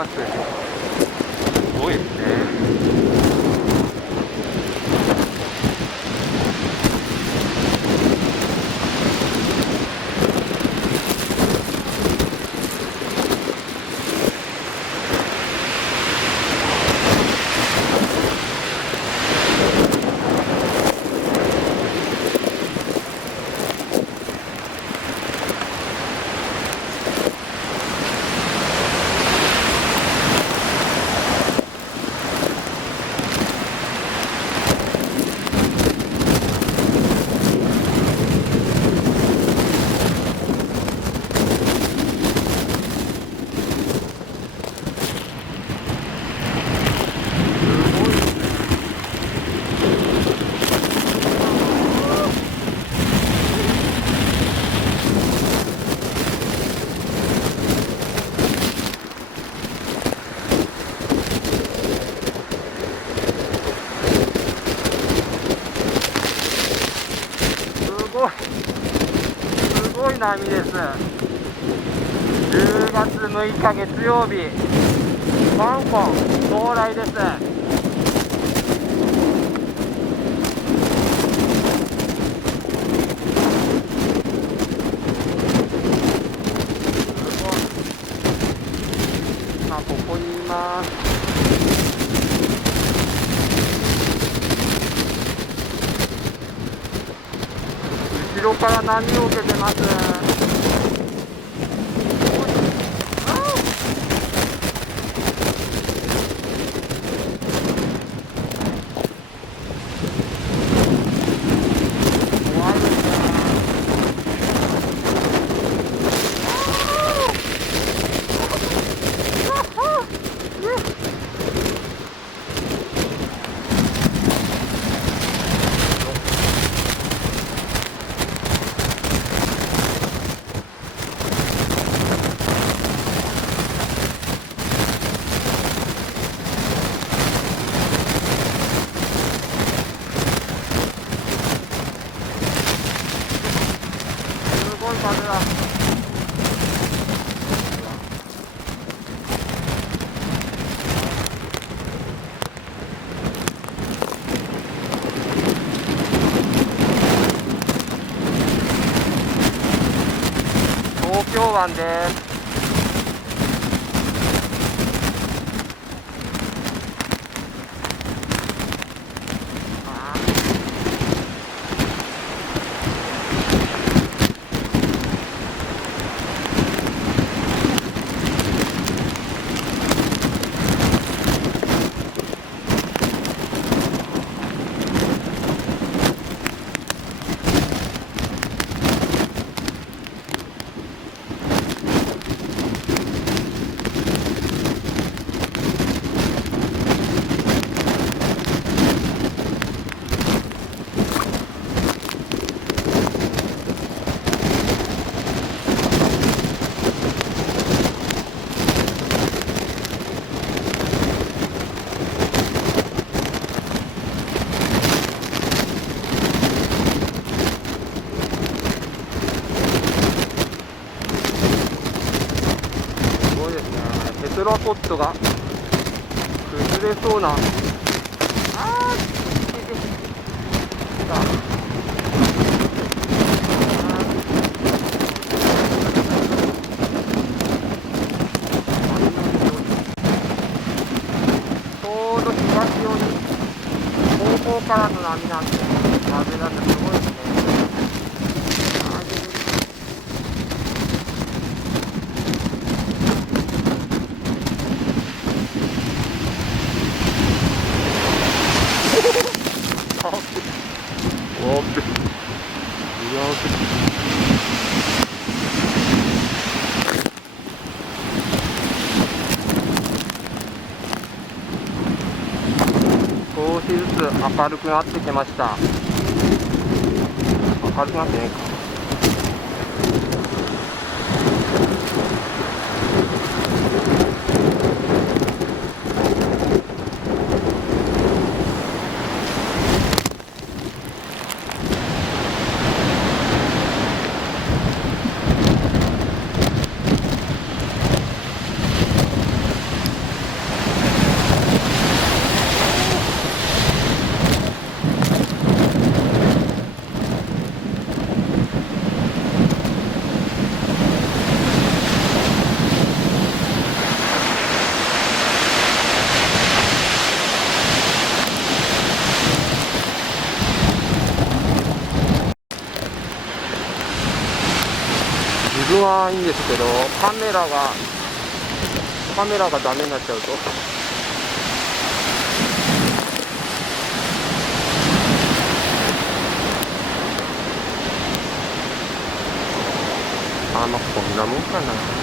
ます。すごいですね。すごい波です。10月6日月曜日、香港到来です。すごい。今ここにいます。後ろから波を受けてます。怖いですね。すごい風だ。東京湾です。すごいですね。テトラポットが崩れそうな。ああ、ちょうど東寄り、後方からの波なんで、風だってすごいですね。少しずつ明るくなってきました。明るくなってねえか。はいいんですけど、カメラがダメになっちゃうと。まあこんなもんかな。